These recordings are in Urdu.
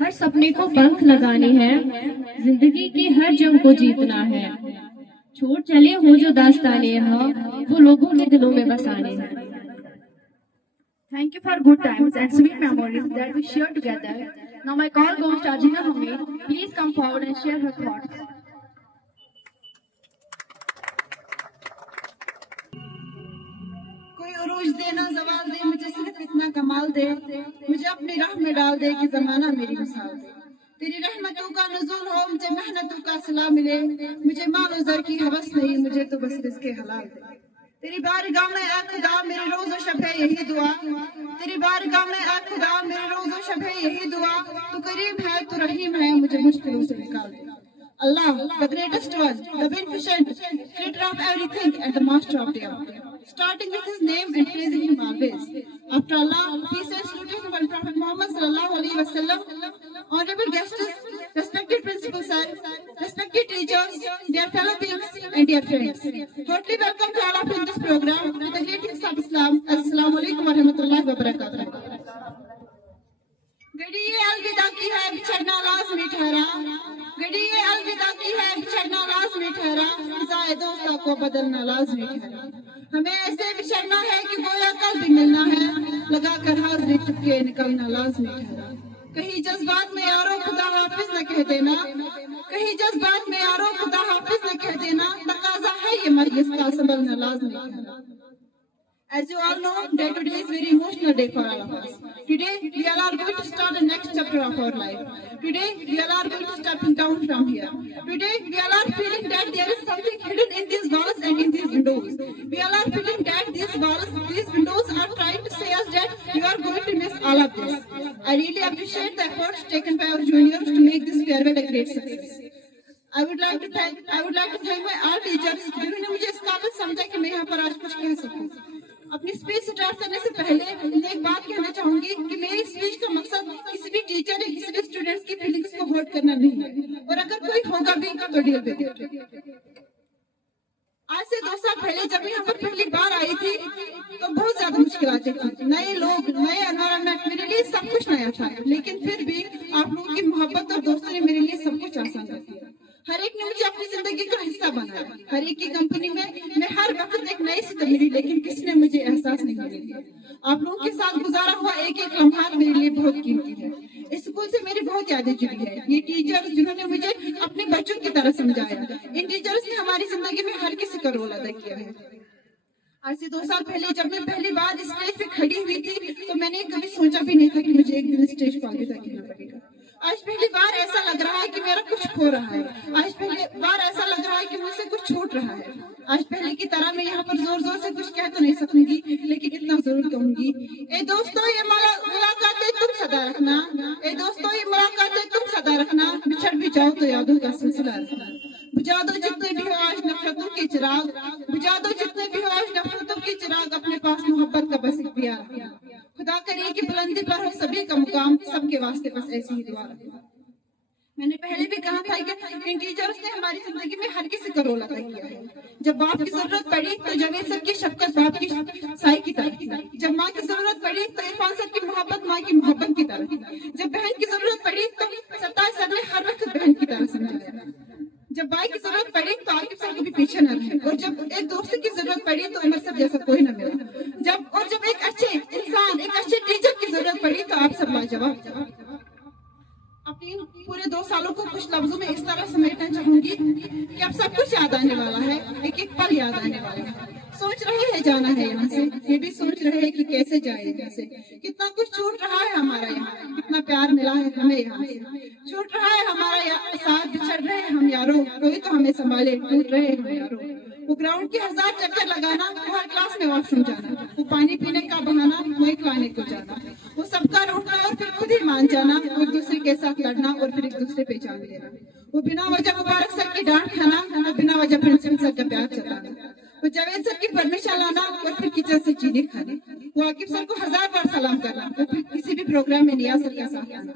ہر سپنے کو پنکھ لگانے ہیں، زندگی کی ہر جنگ کو جیتنا ہے. چھوڑ چلے ہوں جو داستانے یہاں، وہ لوگوں کے دلوں میں بسانے ہیں. Thank you for good times and sweet memories that we share together. Now my call goes to Ajina Hamid. Please come forward and share her thoughts. کوئی عروج دے نہ زوال دے، مجھے صرف اتنا کمال دے، مجھے اپنی راہ میں ڈال دے کہ زمانہ میری مثال دے. تیری رحمتوں کا نزول ہو، مجھے محنتوں کا صلہ ملے، مجھے مال و زر کی ہوس نہیں، مجھے تو بس رزق حلال دے. تیری بارگاہ میں اے خدا میری روز و شب ہے یہی دعا، تیری بارگاہ میں اے خدا میری روز و شب ہے یہی دعا، تو قریب ہے تو رحیم ہے، مجھے مشکلوں سے نکال دے. Allah, the greatest one, the beneficent, creator of everything and the master of the art. Starting with his name and praising him always. After Allah, peace and salutation upon Prophet Muhammad sallallahu alaihi wasallam. Honorable guests, respected principal sir, respected teachers, dear fellow beings and dear friends. Heartily welcome to all of you in this program with the greetings of Islam. Assalamu alaikum wa rahmatullahi wa barakatuh. گھڑی یہ الوداع کی ہے بچھڑنا لازمی ٹھہرا، گھڑی یہ الوداع کی ہے بچھڑنا لازمی ٹھہرا، فضائے دوستہ کو بدلنا لازمی ٹھہرا. ہمیں ایسے بچھڑنا ہے کہ گویا کل بھی ملنا ہے، لگا کر حاضری چپکے نکلنا لازمی ٹھہرا. کہیں جذبات میں یارو خدا حافظ نہ کہہ دینا، کہیں جذبات میں یارو خدا حافظ نہ کہہ دینا، تقاضا ہے یہ مجلس کا سنبھلنا لازمی ٹھہرا. As you all know, that today is very emotional day for all of us. Today, we all are going to start the next chapter of our life. Today, we all are going to stepping down from here. Today, we all are feeling that there is something hidden in these walls and in these windows. We all are feeling that these walls, these windows are trying to say us that you are going to miss all of this. I really appreciate the efforts taken by our juniors to make this farewell a great success. I would like to thank my all teachers جنہوں نے مجھے اس قابل سمجھا کہ میں یہاں پر آج کچھ کہہ سکوں. اپنی اسپیچ سٹارٹ کرنے سے پہلے ایک بات کہنا چاہوں گی کہ میری اسپیچ کا مقصد کسی بھی ٹیچر یا کسی بھی اسٹوڈنٹس کی فیلنگس کو ہرٹ کرنا نہیں ہے، اور اگر کوئی ہوگا بھی تو ڈیل ود اٹ. آج سے 2 سال پہلے جب یہاں پر پہلی بار آئی تھی تو بہت زیادہ مشکلات تھیں، نئے لوگ، نئے انوائرمنٹ، میرے لیے سب کچھ نیا تھا، لیکن پھر بھی آپ لوگوں کی محبت اور دوستوں نے میرے لیے سب کچھ آسان کر دیا. ہر ایک نے مجھے اپنی زندگی کا حصہ بنایا، ہر ایک کی کمپنی میں ہر وقت ایک نئی سطح ملی، لیکن کسی نے مجھے احساس نہیں دیا. آپ لوگوں کے ساتھ گزارا ہوا ایک ایک لمحہ میرے لیے بہت قیمتی ہے. اس اسکول سے میری بہت یادیں جڑی ہے. یہ ٹیچر جنہوں نے مجھے اپنے بچوں کی طرح سمجھایا، ان ٹیچرز نے ہماری زندگی میں ہر کسی کا رول ادا کیا ہے. آج سے 2 سال پہلے جب میں پہلی بار اسٹیج پہ کھڑی ہوئی تھی تو میں نے کبھی سوچا بھی نہیں تھا کہ مجھے ایک دن اسٹیج پہ آگے تک کہنا پڑے گا. آج پہلی بار ایسا لگ رہا ہے کہ میرا کچھ کھو رہا ہے، آج پہلی بار ایسا لگ رہا ہے کہ مجھ سے کچھ چھوٹ رہا ہے. آج پہلے کی طرح میں یہاں پر زور زور سے کچھ کہہ تو نہیں سکوں گی، لیکن اتنا ضرور کہوں گی، اے دوستو یہ ملاقاتیں تم صدا رکھنا، اے دوستو یہ ملاقاتیں تم صدا رکھنا، بچھڑ بھی جاؤ تو یادوں کا سلسلہ رکھنا. بجھا دو جتنے بھی ہو آج نفرتوں کے چراغ، بجھا دو جتنے بھی ہو آج نفرتوں کے چراغ، اپنے پاس محبت کا بس ایک پیار رکھنا. خدا کرے کہ بلندی پر ہو سبھی کا مقام، سب کے واسطے بس ایسی ہی دعا رکھنا. میں نے پہلے بھی کہا تھا کہ ان ٹیچرز نے ہماری زندگی میں ہر کسی کا رول ادا کیا ہے. جب باپ کی ضرورت پڑی تو جاوید سر کی شفقت باپ کی سائے کی طرح تھی، جب ماں کی ضرورت پڑی تو عرفان سر کی محبت ماں کی محبت کی طرح تھی، جب بہن کی ضرورت پڑی تو ستار سر نے ہر وقت بہن کی طرح سمجھایا، جب بھائی کی ضرورت پڑی تو عاقب سر کبھی پیچھے نہ رہے، اور جب ایک دوست کی ضرورت پڑی تو عمر سر جیسا کوئی نہ ملا، جب ایک اچھے انسان، ایک اچھے ٹیچر کی ضرورت پڑی تو آپ سب لاجواب. اپنے پورے 2 سالوں کو کچھ لفظوں میں اس طرح سمیٹنا چاہوں گی کہ اب سب کچھ یاد آنے والا ہے، ایک ایک پل یاد آنے والا ہے. سوچ رہے ہیں جانا ہے یہاں سے، یہ بھی سوچ رہے ہیں کہ کیسے جائے یہاں سے. کتنا کچھ چھوٹ رہا ہے ہمارا یہاں، کتنا پیار ملا ہے ہمیں یہاں سے. چھوٹ رہا ہے ہمارا ساتھ، بچھڑ رہے ہیں ہم یارو، کوئی تو ہمیں سنبھالے، ٹوٹ رہے ہیں ہم یارو. وہ گراؤنڈ کے 1000 چکر لگانا، وہ ہر کلاس میں واش روم جانا، وہ پانی پینے کا بہانا، وہیں کھانے کو جانا، وہ سب کا روٹنا اور پھر خود ہی مان جانا، ایک دوسرے کے ساتھ لڑنا اور پھر ایک دوسرے پہ جان لینا، وہ بنا وجہ مبارک سر کی ڈانٹ کھانا اور بنا وجہ پرنسپل سر کا پیار جتانا، وہ جاوید سر کی پرمیشن لانا اور پھر کچن سے چیزیں کھانے، وہ عاقب سر کو 1000 بار سلام کرنا اور پھر کسی بھی پروگرام میں نیاز سر کا ساتھ آنا،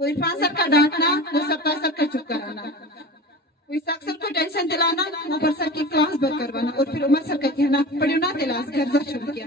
وہ عرفان سر کا ڈانٹنا، وہ ستار سر کا چپ کرانا، وہ اسحاق سر کو ٹینشن دلانا، عمر سر کی کلاس بند کروانا اور پھر عمر سر کا کہنا پڑھو نہ تلاش گھر چھوڑ گیا.